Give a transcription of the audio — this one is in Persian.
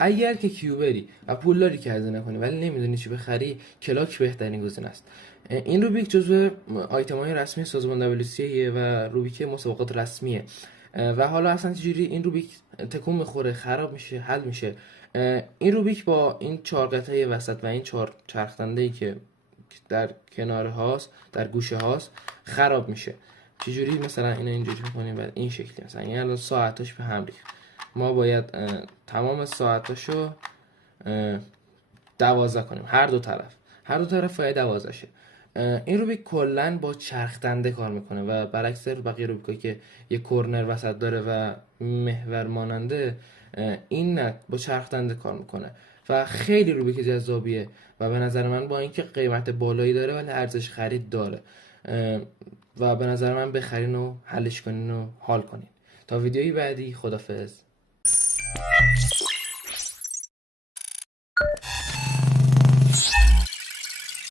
اگر که کیوبری و پول داری که هزینه کنی ولی نمیدونی چی بخری، کلاک بهترین گزینه است. این روبیک جزو آیتم های رسمی سازمان WCA و روبیک مسابقات رسمیه. و حالا اصلا چجوری این روبیک تکون میخوره، خراب میشه، حل میشه. این روبیک با این 4 قطعه وسط و این 4 چرخدنده ای که در کناره هاست، در گوشه هاست، خراب میشه. چجوری؟ مثلا اینو اینجوری میکنیم و این شکلی، مثلا این الان ساعتاش به هم ریخت. ما باید تمام ساعتاشو 12 کنیم، هر دو طرف باید 12 شه. این روبیک کلا با چرخدنده کار میکنه و برعکس بقیه روبیکایی که یه کورنر وسط داره و محور ماننده، این نه، با چرخدنده کار میکنه و خیلی روبیک جذابیه و به نظر من با اینکه قیمت بالایی داره ولی ارزش خرید داره و به نظر من بخرین و حلش کنین و حال کنین. تا ویدیوی بعدی، خدافظ.